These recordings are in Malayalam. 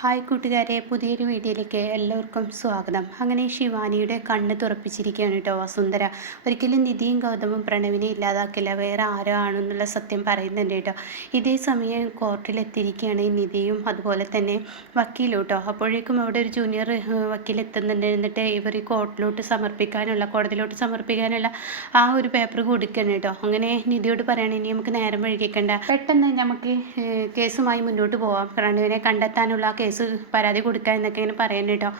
ഹായ് കൂട്ടുകാരെ, പുതിയൊരു വീഡിയോയിലേക്ക് എല്ലാവർക്കും സ്വാഗതം. അങ്ങനെ ശിവാനിയുടെ കണ്ണ് തുറപ്പിച്ചിരിക്കുകയാണ് കേട്ടോ വസുന്ധര. ഒരിക്കലും നിധിയും ഗൗതമും പ്രണവിനെ ഇല്ലാതാക്കില്ല, വേറെ ആരോ ആണെന്നുള്ള സത്യം പറയുന്നുണ്ട് കേട്ടോ. ഇതേ സമയം കോർട്ടിലെത്തിയിരിക്കുകയാണ് നിധിയും അതുപോലെ തന്നെ വക്കീലും കേട്ടോ. അപ്പോഴേക്കും അവിടെ ഒരു ജൂനിയർ വക്കീൽ എത്തുന്നുണ്ട്. എന്നിട്ട് ഇവർ കോടതിയിലോട്ട് സമർപ്പിക്കാനുള്ള ആ ഒരു പേപ്പർ കൊടുക്കണം കേട്ടോ. അങ്ങനെ നിധിയോട് പറയുകയാണ്, ഇനി നമുക്ക് നേരം വൈകിക്കണ്ട, പെട്ടെന്ന് നമുക്ക് കേസുമായി മുന്നോട്ട് പോവാം, പ്രണവിനെ കണ്ടെത്താനുള്ള കേസ് പരാതി കൊടുക്കുക എന്നൊക്കെ ഇങ്ങനെ പറയുന്നത് കേട്ടോ.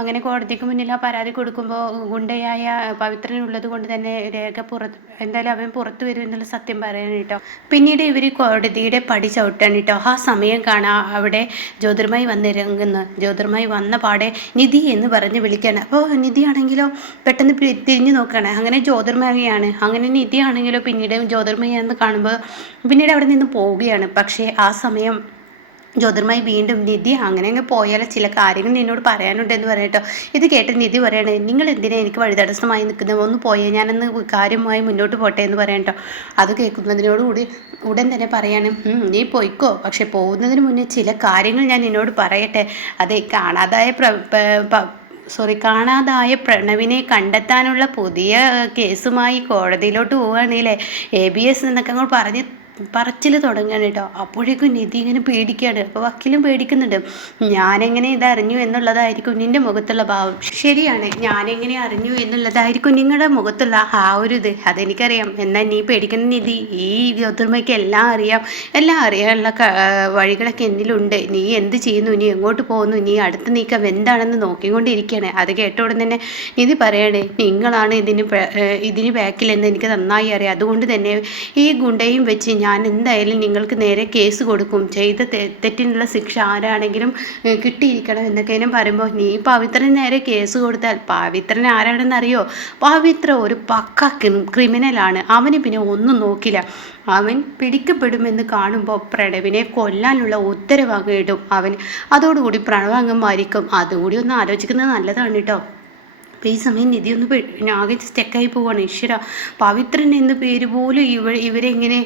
അങ്ങനെ കോടതിക്ക് മുന്നിൽ ആ പരാതി കൊടുക്കുമ്പോൾ ഗുണ്ടയായ പവിത്രനുള്ളത് കൊണ്ട് തന്നെ എന്തായാലും അവൻ പുറത്തു വരും എന്നുള്ള സത്യം പറയാൻ കേട്ടോ. പിന്നീട് ഇവർ കോടതിയുടെ പടി ചവിട്ടാൻ കേട്ടോ. ആ സമയം കാണാം അവിടെ ജ്യോതിർമായി വന്നിറങ്ങുന്നു. ജ്യോതിർമായി വന്ന പാടെ നിധി എന്ന് പറഞ്ഞ് വിളിക്കുകയാണ്. അപ്പോൾ നിധിയാണെങ്കിലോ പെട്ടെന്ന് തിരിഞ്ഞു നോക്കുകയാണ്. അങ്ങനെ ജ്യോതിർമയാണ്. അങ്ങനെ നിധിയാണെങ്കിലോ പിന്നീട് ജ്യോതിർമയാണെന്ന് കാണുമ്പോൾ പിന്നീട് അവിടെ നിന്ന് പോവുകയാണ്. പക്ഷേ ആ സമയം ജ്യോതിർമായി വീണ്ടും നിധി അങ്ങനെ അങ്ങ് പോയാൽ ചില കാര്യങ്ങൾ നിന്നോട് പറയാനുണ്ടെന്ന് പറയട്ടോ. ഇത് കേട്ട് നിധി പറയണേ, നിങ്ങൾ എന്തിനാ എനിക്ക് വഴിതടസ്സമായി നിൽക്കുന്നത്, ഒന്ന് പോയേ, ഞാനൊന്ന് കാര്യമായി മുന്നോട്ട് പോട്ടെ എന്ന് പറയട്ടോ. അത് കേൾക്കുന്നതിനോടുകൂടി ഉടൻ തന്നെ പറയാണ്, നീ പോയിക്കോ, പക്ഷെ പോകുന്നതിന് മുന്നേ ചില കാര്യങ്ങൾ ഞാൻ നിന്നോട് പറയട്ടെ. അതെ, കാണാതായ പ്രണവിനെ കണ്ടെത്താനുള്ള പുതിയ കേസുമായി കോടതിയിലോട്ട് പോവുകയാണെങ്കിലേ ABS എന്നൊക്കെ അങ്ങോട്ട് പറഞ്ഞ് പറച്ചിൽ തുടങ്ങുകയാണ് കേട്ടോ. അപ്പോഴേക്കും നിധി ഇങ്ങനെ പേടിക്കുകയാണ്. അപ്പോൾ വക്കീലും പേടിക്കുന്നുണ്ട്. ഞാനെങ്ങനെ ഇതറിഞ്ഞു എന്നുള്ളതായിരിക്കും നിൻ്റെ മുഖത്തുള്ള ഭാവം. ശരിയാണ്, ഞാനെങ്ങനെ അറിഞ്ഞു എന്നുള്ളതായിരിക്കും നിങ്ങളുടെ മുഖത്തുള്ള ആ ഒരു ഇത്, അതെനിക്കറിയാം. എന്നാൽ നീ പേടിക്കുന്ന നിധി, ഈ ജ്യോതിർമയ്ക്ക് എല്ലാം അറിയാം, എല്ലാം അറിയാനുള്ള വഴികളൊക്കെ എന്നിലുണ്ട്. നീ എന്ത് ചെയ്യുന്നു, നീ എങ്ങോട്ട് പോകുന്നു, നീ അടുത്ത നീക്കം എന്താണെന്ന് നോക്കിക്കൊണ്ടിരിക്കുകയാണ്. അത് കേട്ട ഉടൻ തന്നെ നിധി പറയണേ, നിങ്ങളാണ് ഇതിന് ബാക്കിലെന്ന് എനിക്ക് നന്നായി അറിയാം. അതുകൊണ്ട് തന്നെ ഈ ഗുണ്ടയും വെച്ച് ഞാൻ എന്തായാലും നിങ്ങൾക്ക് നേരെ കേസ് കൊടുക്കും. ചെയ്ത തെറ്റിനുള്ള ശിക്ഷ ആരാണെങ്കിലും കിട്ടിയിരിക്കണം എന്നൊക്കെ ഞാൻ പറയുമ്പോൾ, നീ പവിത്രന് നേരെ കേസ് കൊടുത്താൽ പവിത്രൻ ആരാണെന്നറിയോ? പവിത്ര ഒരു പക്ക ക്രിമിനലാണ്. അവന് പിന്നെ ഒന്നും നോക്കില്ല. അവൻ പിടിക്കപ്പെടുമെന്ന് കാണുമ്പോൾ പ്രണവിനെ കൊല്ലാനുള്ള ഉത്തരവാങ്ങ് ഇടും അവൻ. അതോടുകൂടി പ്രണവ് മരിക്കും. അതുകൂടി ഒന്ന് ആലോചിക്കുന്നത് നല്ലതാണ് കേട്ടോ. അപ്പോൾ ഈ സമയം നിധി ഒന്ന് ആകെ സ്റ്റെക്കായി പോവുകയാണ്. ഈശ്വര, പവിത്രൻ എന്ന പേര് പോലും ഇവരെങ്ങനെ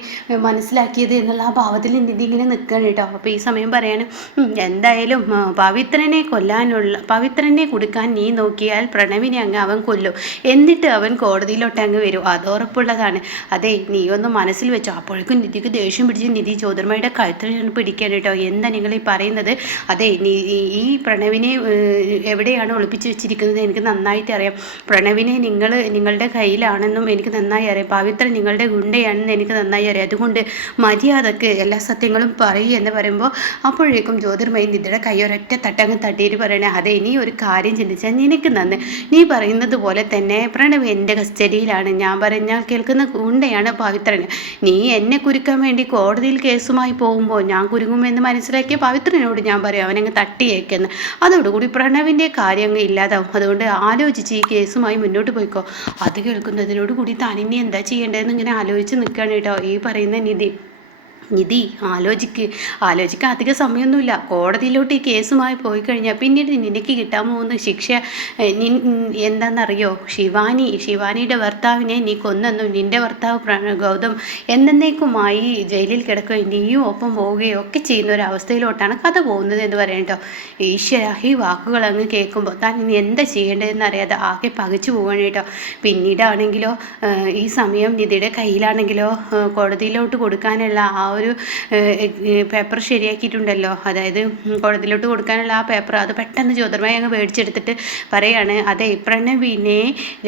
മനസ്സിലാക്കിയത് എന്നുള്ള ആ ഭാവത്തിൽ നിധി ഇങ്ങനെ നിൽക്കുകയാണ് കേട്ടോ. അപ്പോൾ ഈ സമയം പറയാണ്, എന്തായാലും പവിത്രനെ കൊടുക്കാൻ നീ നോക്കിയാൽ പ്രണവിനെ അങ്ങ് അവൻ കൊല്ലും, എന്നിട്ട് അവൻ കോടതിയിലോട്ട് അങ്ങ് വരും, അത് ഉറപ്പുള്ളതാണ്. അതെ, നീ ഒന്ന് മനസ്സിൽ വെച്ചോ. അപ്പോഴേക്കും നിധിക്ക് ദേഷ്യം പിടിച്ച് നിധി ജ്യോതിർമയുടെ കഴുത്തിൽ പിടിക്കുകയാണ് കേട്ടോ. എന്താ നിങ്ങൾ ഈ പറയുന്നത്? അതെ, ഈ പ്രണവിനെ എവിടെയാണ് ഒളിപ്പിച്ച് വെച്ചിരിക്കുന്നത് എനിക്ക് നന്നായി അറിയാം. പ്രണവിനെ നിങ്ങളുടെ കയ്യിലാണെന്നും എനിക്ക് നന്നായി അറിയാം. പവിത്ര നിങ്ങളുടെ ഗുണ്ടയാണെന്ന് എനിക്ക് നന്നായി അറിയാം. അതുകൊണ്ട് മര്യാദക്ക് എല്ലാ സത്യങ്ങളും പറയുക എന്ന് പറയുമ്പോൾ അപ്പോഴേക്കും ജ്യോതിർമയി നിധിയുടെ കൈ ഒരൊറ്റ തട്ടങ്ങ് തട്ടിയിട്ട് പറയണേ, അതെ, നീ ഒരു കാര്യം ചിന്തിച്ചാൽ നിനക്ക് നന്ന്. നീ പറയുന്നത് പോലെ തന്നെ പ്രണവ് എൻ്റെ കസ്റ്റഡിയിലാണ്. ഞാൻ പറഞ്ഞാൽ കേൾക്കുന്ന ഗുണ്ടയാണ് പവിത്രന്. നീ എന്നെ കുരുക്കാൻ വേണ്ടി കോടതിയിൽ കേസുമായി പോകുമ്പോൾ ഞാൻ കുരുങ്ങുമെന്ന് മനസ്സിലാക്കിയ പവിത്രനോട് ഞാൻ പറയും അവനങ്ങ് തട്ടിയേക്കെന്ന്. അതോടുകൂടി പ്രണവിൻ്റെ കാര്യം അങ്ങ് ഇല്ലാതാവും. അതുകൊണ്ട് ആലോചിച്ച് ഈ കേസുമായി മുന്നോട്ട് പോയിക്കോ. അത് കേൾക്കുന്നതിനോട് കൂടി താൻ ഇനി എന്താ ചെയ്യേണ്ടതെന്ന് ഇങ്ങനെ ആലോചിച്ച് നിൽക്കുകയാണ് കേട്ടോ ഈ പറയുന്ന നിധി. ആലോചിക്കാൻ അധിക സമയമൊന്നുമില്ല. കോടതിയിലോട്ട് ഈ കേസുമായി പോയി കഴിഞ്ഞാൽ പിന്നീട് നിനക്ക് കിട്ടാൻ പോകുന്ന ശിക്ഷ എന്താണെന്നറിയോ? ശിവാനിയുടെ ഭർത്താവിനെ നീ കൊന്നെന്നും നിൻ്റെ ഭർത്താവ് ഗൗതം എന്നേക്കുമായി ജയിലിൽ കിടക്കുകയും നീയും ഒപ്പം പോവുകയോ ഒക്കെ ചെയ്യുന്ന ഒരു അവസ്ഥയിലോട്ടാണ് കഥ പോകുന്നത് എന്ന് പറയാം കേട്ടോ. ഈശ്വര, ഈ വാക്കുകൾ അങ്ങ് കേൾക്കുമ്പോൾ താൻ ഇനി എന്താ ചെയ്യേണ്ടതെന്ന് അറിയാതെ ആകെ പകച്ചു പോവാണ് കേട്ടോ. പിന്നീടാണെങ്കിലോ ഈ സമയം നിധിയുടെ കയ്യിലാണെങ്കിലോ കോടതിയിലോട്ട് കൊടുക്കാനുള്ള ആ ഒരു പേപ്പർ ശരിയാക്കിയിട്ടുണ്ടല്ലോ, അതായത് കോടതിയിലോട്ട് കൊടുക്കാനുള്ള ആ പേപ്പർ, അത് പെട്ടെന്ന് ജ്യോതിർമയി അങ്ങ് മേടിച്ചെടുത്തിട്ട് പറയാണ്, അതെ, പ്രണവിനെ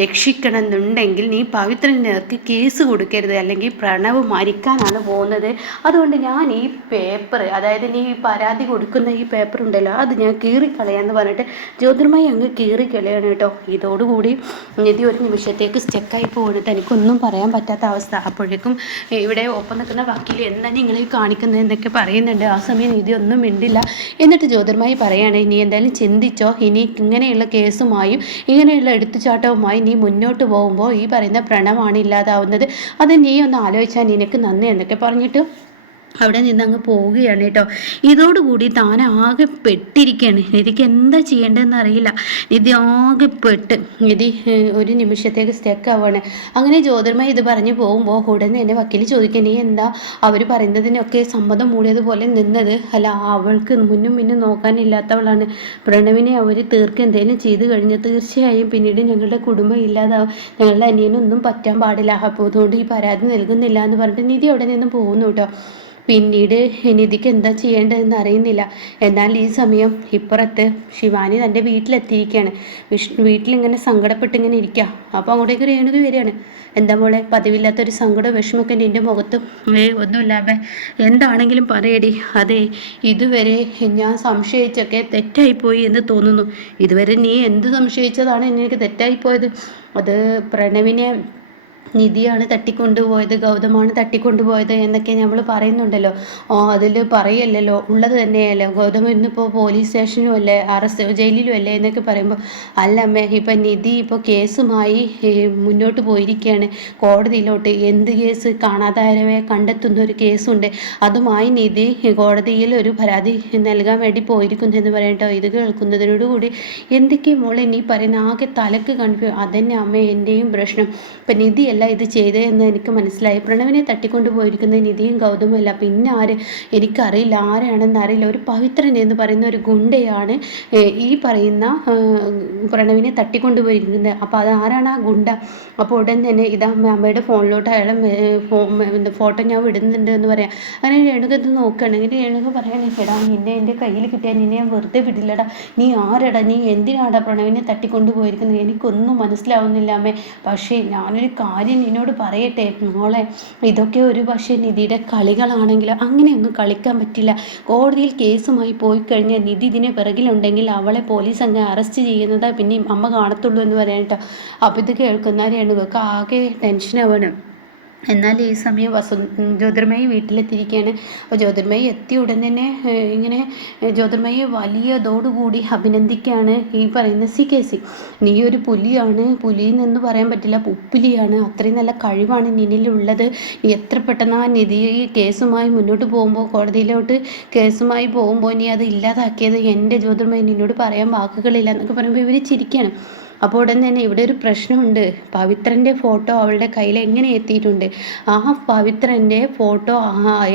രക്ഷിക്കണമെന്നുണ്ടെങ്കിൽ നീ പവിത്രനേർക്ക് കേസ് കൊടുക്കരുത്, അല്ലെങ്കിൽ പ്രണവ് മരിക്കാനാണ് പോകുന്നത്. അതുകൊണ്ട് ഞാൻ ഈ പേപ്പർ, അതായത് നീ പരാതി കൊടുക്കുന്ന ഈ പേപ്പർ ഉണ്ടല്ലോ, അത് ഞാൻ കീറിക്കളയാന്ന് പറഞ്ഞിട്ട് ജ്യോതിർമയി അങ്ങ് കീറിക്കളയാണ് കേട്ടോ. ഇതോടുകൂടി നിധി ഒരു നിമിഷത്തേക്ക് സ്റ്റെക്കായി പോകുന്നു. തനിക്കൊന്നും പറയാൻ പറ്റാത്ത അവസ്ഥ. അപ്പോഴേക്കും ഇവിടെ ഒപ്പം നിൽക്കുന്ന വക്കീൽ എന്താ നിങ്ങൾ കാണിക്കുന്നത് എന്നൊക്കെ പറയുന്നുണ്ട്. ആ സമയം നിധി ഒന്നും മിണ്ടില്ല. എന്നിട്ട് ജ്യോതിർമയി പറയാണ്, നീ എന്തായാലും ചിന്തിച്ചോ, ഇനി ഇങ്ങനെയുള്ള കേസുമായും ഇങ്ങനെയുള്ള എടുത്തുചാട്ടവുമായി നീ മുന്നോട്ട് പോകുമ്പോൾ ഈ പറയുന്ന പ്രണവാണ് ഇല്ലാതാവുന്നത്. അത് നീ ഒന്ന് ആലോചിച്ചാൽ നിനക്ക് നന്ദി എന്നൊക്കെ പറഞ്ഞിട്ട് അവിടെ നിന്ന് അങ്ങ് പോവുകയാണ് കേട്ടോ. ഇതോടുകൂടി താൻ ആകെ പെട്ടിരിക്കുകയാണ്. നിധിക്ക് എന്താ ചെയ്യേണ്ടതെന്ന് അറിയില്ല. നിധി ആകെ പെട്ട് നിധി ഒരു നിമിഷത്തേക്ക് സ്റ്റക്ക് ആവുകയാണ്. അങ്ങനെ ജ്യോതിർമയ ഇത് പറഞ്ഞ് പോകുമ്പോൾ ഉടനെ തന്നെ വക്കീൽ ചോദിക്കുക, നീ എന്താ അവർ പറയുന്നതിനൊക്കെ സമ്മതം മൂടിയതുപോലെ നിന്നത്? അല്ല, അവൾക്ക് മുന്നും പിന്നും നോക്കാനില്ലാത്തവളാണ്. പ്രണവിനെ അവർ എന്തെങ്കിലും ചെയ്തു കഴിഞ്ഞാൽ തീർച്ചയായും പിന്നീട് ഞങ്ങളുടെ കുടുംബം ഇല്ലാതാവും. ഞങ്ങളുടെ അനിയനൊന്നും പറ്റാൻ പാടില്ല. അപ്പോൾ അതുകൊണ്ട് ഈ പരാതി നൽകുന്നില്ല എന്ന് പറഞ്ഞിട്ട് നിധി അവിടെ നിന്നും പോകുന്നു കേട്ടോ. പിന്നീട് നിധിക്ക് എന്താ ചെയ്യേണ്ടതെന്ന് അറിയുന്നില്ല. എന്നാൽ ഈ സമയം ഇപ്പുറത്ത് ശിവാനി തൻ്റെ വീട്ടിലെത്തിയിരിക്കുകയാണ്. വീട്ടിലിങ്ങനെ സങ്കടപ്പെട്ടിങ്ങനെ ഇരിക്കുക. അപ്പോൾ അങ്ങോട്ടേക്ക് രേണുക വരികയാണ്. എന്താ മോളെ, പതിവില്ലാത്തൊരു സങ്കടം വിഷമൊക്കെ നിൻ്റെ മുഖത്തും? ഒന്നുമില്ലാതെ എന്താണെങ്കിലും പറയടി. അതെ, ഇതുവരെ ഞാൻ സംശയിച്ചൊക്കെ തെറ്റായിപ്പോയി എന്ന് തോന്നുന്നു. ഇതുവരെ നീ എന്ത് സംശയിച്ചതാണ് എനിക്ക് തെറ്റായിപ്പോയത്? അത് പ്രണവിനെ നിധിയാണ് തട്ടിക്കൊണ്ടുപോയത്, ഗൗതമാണ് തട്ടിക്കൊണ്ടുപോയത് എന്നൊക്കെ നമ്മൾ പറയുന്നുണ്ടല്ലോ. അതിൽ പറയല്ലോ, ഉള്ളത് തന്നെയല്ലോ. ഗൗതം ഇന്നിപ്പോൾ പോലീസ് സ്റ്റേഷനും അല്ലേ, ജയിലിലും അല്ലേ എന്നൊക്കെ പറയുമ്പോൾ, അല്ല അമ്മേ, ഇപ്പം നിധി ഇപ്പോൾ കേസുമായി മുന്നോട്ട് പോയിരിക്കുകയാണ് കോടതിയിലോട്ട്. എന്ത് കേസ്? കാണാതായവരെ കണ്ടെത്തുന്ന ഒരു കേസുണ്ട്. അതുമായി നിധി കോടതിയിൽ ഒരു പരാതി നൽകാൻ വേണ്ടി പോയിരിക്കുന്നു എന്ന് പറയട്ടോ. ഇത് കേൾക്കുന്നതിനോടുകൂടി എന്തൊക്കെയും മോളെ നീ പറയുന്ന, ആകെ തലക്ക് കൺഫ്യൂഷൻ. അതന്നെ അമ്മ എൻ്റെയും പ്രശ്നം. ഇപ്പം നിധിയല്ല ഇത് ചെയ്തത് എന്ന് എനിക്ക് മനസ്സിലായി. പ്രണവിനെ തട്ടിക്കൊണ്ടു പോയിരിക്കുന്നത് നിധിയും ഗൗതമും അല്ല, പിന്നെ ആര്? എനിക്കറിയില്ല, ആരാണെന്ന് അറിയില്ല. ഒരു പവിത്രൻ എന്ന് പറയുന്ന ഒരു ഗുണ്ടയാണ് ഈ പറയുന്ന പ്രണവിനെ തട്ടിക്കൊണ്ടുപോയിരിക്കുന്നത്. അപ്പോൾ അത് ആരാണ് ആ ഗുണ്ട? അപ്പോൾ ഉടൻ തന്നെ ഇതാ അമ്മയുടെ ഫോണിലോട്ട് അയാളെ ഫോട്ടോ ഞാൻ വിടുന്നുണ്ട് എന്ന് പറയാം. അങ്ങനെ രേണുക ഇത് നോക്കുകയാണെങ്കിൽ രേണുക പറയുകയാണെങ്കിൽ, എടാ നിന്നെ എൻ്റെ കയ്യിൽ കിട്ടിയാൽ നിന്നെ ഞാൻ വെറുതെ വിടില്ലടാ. നീ ആരടാ? നീ എന്തിനാടാ പ്രണവിനെ തട്ടിക്കൊണ്ടുപോയിരിക്കുന്നത്? എനിക്കൊന്നും മനസ്സിലാവുന്നില്ല അമ്മേ. പക്ഷേ ഞാനൊരു കാര്യം നിന്നോട് പറയട്ടെ മോളെ, ഇതൊക്കെ ഒരു പക്ഷേ നിധിയുടെ കളികളാണെങ്കിൽ അങ്ങനെയൊന്നും കളിക്കാൻ പറ്റില്ല. കോടതിയിൽ കേസുമായി പോയി കഴിഞ്ഞാൽ നിധി ഇതിനെ പിറകിലുണ്ടെങ്കിൽ അവളെ പോലീസ് അങ്ങ് അറസ്റ്റ് ചെയ്യുന്നത് പിന്നെ അമ്മ കാണത്തുള്ളൂ എന്ന് പറയാനിട്ടോ. അപ്പോൾ ഇത് കേൾക്കുന്ന രേണുകൾക്ക് ആകെ ടെൻഷനാവാണ്. എന്നാൽ ഈ സമയം ജ്യോതിർമയി വീട്ടിലെത്തിയിരിക്കുകയാണ്. അപ്പോൾ ജ്യോതിർമയി എത്തിയ ഉടൻ തന്നെ ഇങ്ങനെ ജ്യോതിർമയെ വലിയതോടുകൂടി അഭിനന്ദിക്കുകയാണ് ഈ പറയുന്ന സി. നീ ഒരു പുലിയാണ്, പുലിയെന്ന് പറയാൻ പറ്റില്ല, ഉപ്പിലിയാണ്. അത്രയും നല്ല കഴിവാണ് നിന്നിലുള്ളത്. നീ എത്ര പെട്ടെന്ന് ആ നിധി കേസുമായി മുന്നോട്ട് പോകുമ്പോൾ, കോടതിയിലോട്ട് കേസുമായി പോകുമ്പോൾ നീ അത് ഇല്ലാതാക്കിയത്. എൻ്റെ ജ്യോതിർമയി നിന്നോട് പറയാൻ വാക്കുകളില്ല എന്നൊക്കെ പറയുമ്പോൾ ഇവർ ചിരിക്കുകയാണ്. അപ്പോൾ ഉടൻ തന്നെ ഇവിടെ ഒരു പ്രശ്നമുണ്ട്. പവിത്രൻ്റെ ഫോട്ടോ അവളുടെ കയ്യിൽ എങ്ങനെ എത്തിയിട്ടുണ്ട്? ആ പവിത്രൻ്റെ ഫോട്ടോ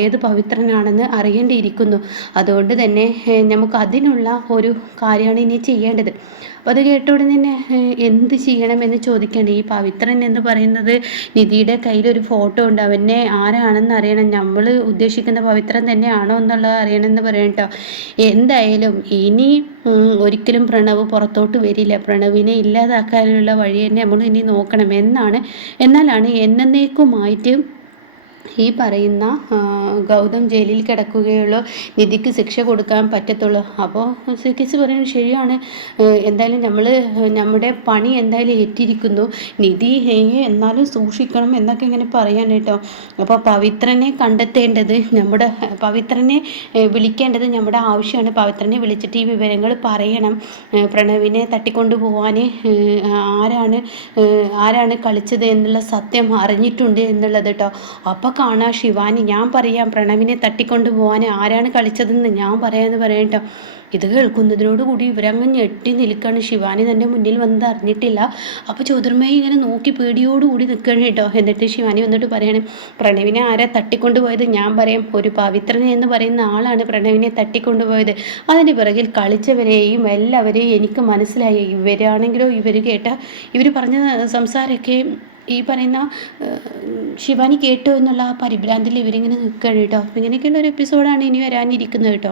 ഏത് പവിത്രനാണെന്ന് അറിയേണ്ടിയിരിക്കുന്നു. അതുകൊണ്ട് തന്നെ നമുക്ക് അതിനുള്ള ഒരു കാര്യമാണ് ഇനി ചെയ്യേണ്ടത്. അപ്പോൾ അത് കേട്ട ഉടനെ തന്നെ എന്ത് ചെയ്യണമെന്ന് ചോദിക്കുകയാണ്. ഈ പവിത്രൻ എന്ന് പറയുന്നത് നിധിയുടെ കയ്യിലൊരു ഫോട്ടോ ഉണ്ട്. അവനെ ആരാണെന്ന് അറിയണം. നമ്മൾ ഉദ്ദേശിക്കുന്ന പവിത്രൻ തന്നെയാണോ എന്നുള്ളത് അറിയണമെന്ന് പറയണം കേട്ടോ. എന്തായാലും ഇനി ഒരിക്കലും പ്രണവ് പുറത്തോട്ട് വരില്ല. പ്രണവിനെ ഇല്ലാതാക്കാനുള്ള വഴി തന്നെ നമ്മൾ ഇനി നോക്കണം എന്നാലാണ് എന്നേക്കുമായിട്ട് ഈ പറയുന്ന ഗൗതം ജയിലിൽ കിടക്കുകയുള്ളൂ, നിധിക്ക് ശിക്ഷ കൊടുക്കാൻ പറ്റത്തുള്ളൂ. അപ്പോൾ സിക്കിസ് പറയുന്നത് ശരിയാണ്. എന്തായാലും നമ്മുടെ പണി എന്തായാലും ഏറ്റിരിക്കുന്നു. നിധി എന്നാലും സൂക്ഷിക്കണം എന്നൊക്കെ ഇങ്ങനെ പറയാൻ കേട്ടോ. അപ്പോൾ പവിത്രനെ കണ്ടെത്തേണ്ടത് പവിത്രനെ വിളിക്കേണ്ടത് നമ്മുടെ ആവശ്യമാണ്. പവിത്രനെ വിളിച്ചിട്ട് ഈ വിവരങ്ങൾ പറയണം. പ്രണവിനെ തട്ടിക്കൊണ്ടു പോകാൻ ആരാണ് കളിച്ചത് എന്നുള്ള സത്യം അറിഞ്ഞിട്ടുണ്ട് എന്നുള്ളത് കേട്ടോ. അപ്പോൾ കാണാം ശിവാനി, ഞാൻ പറയാം പ്രണവിനെ തട്ടിക്കൊണ്ടു പോകാൻ ആരാണ് കളിച്ചതെന്ന് ഞാൻ പറയാമെന്ന് പറയട്ടോ. ഇത് കേൾക്കുന്നതിനോടുകൂടി ഇവരങ്ങ് ഞെട്ടി നിൽക്കുകയാണ്. ശിവാനി തൻ്റെ മുന്നിൽ വന്നത് അറിഞ്ഞിട്ടില്ല. അപ്പോൾ ജ്യോതിർമയി ഇങ്ങനെ നോക്കി പേടിയോടുകൂടി നിൽക്കണം കേട്ടോ. എന്നിട്ട് ശിവാനി വന്നിട്ട് പറയണം, പ്രണവിനെ ആരാ തട്ടിക്കൊണ്ടുപോയത്? ഞാൻ പറയാം, ഒരു പവിത്രൻ എന്ന് പറയുന്ന ആളാണ് പ്രണവിനെ തട്ടിക്കൊണ്ടുപോയത്. അതിന് പിറകിൽ കളിച്ചവരെയും എല്ലാവരെയും എനിക്ക് മനസ്സിലായി. ഇവരാണെങ്കിലോ ഇവർ പറഞ്ഞ സംസാരമൊക്കെ ഈ പറയുന്ന ശിവാനി കേട്ടു എന്നുള്ള ആ പരിഭ്രാന്തിൽ ഇവരിങ്ങനെ നിൽക്കുകയാണ് കേട്ടോ. ഇങ്ങനെയൊക്കെയുള്ള ഒരു എപ്പിസോഡാണ് ഇനി വരാനിരിക്കുന്നത് കേട്ടോ.